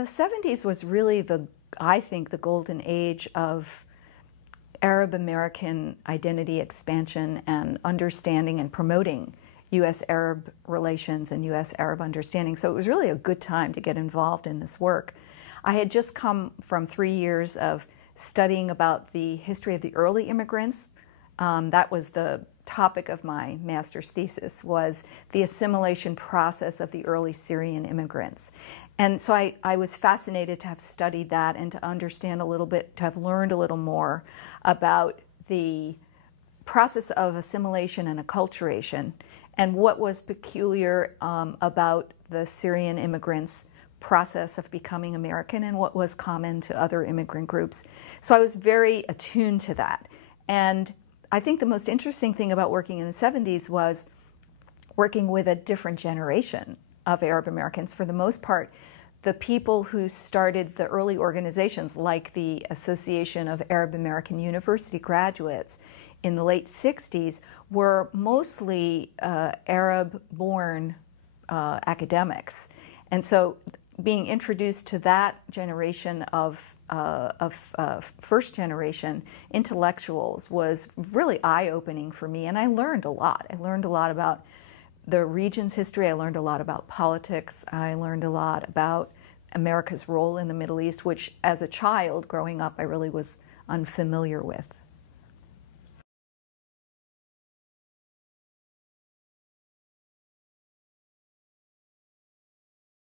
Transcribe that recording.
the 70s was really I think, the golden age of Arab American identity expansion and understanding and promoting U.S.-Arab relations and U.S.-Arab understanding. So it was really a good time to get involved in this work. I had just come from 3 years of studying about the history of the early immigrants. That was the topic of my master's thesis, was the assimilation process of the early Syrian immigrants. And so I was fascinated to have studied that and to understand a little bit, to have learned a little more about the process of assimilation and acculturation and what was peculiar about the Syrian immigrants' process of becoming American and what was common to other immigrant groups. So I was very attuned to that. And I think the most interesting thing about working in the 70s was working with a different generation of Arab Americans. For the most part, the people who started the early organizations, like the Association of Arab American University Graduates in the late 60s, were mostly Arab-born academics. And so being introduced to that generation of first-generation intellectuals was really eye-opening for me, and I learned a lot. I learned a lot about the region's history. I learned a lot about politics. I learned a lot about America's role in the Middle East, which as a child growing up I really was unfamiliar with.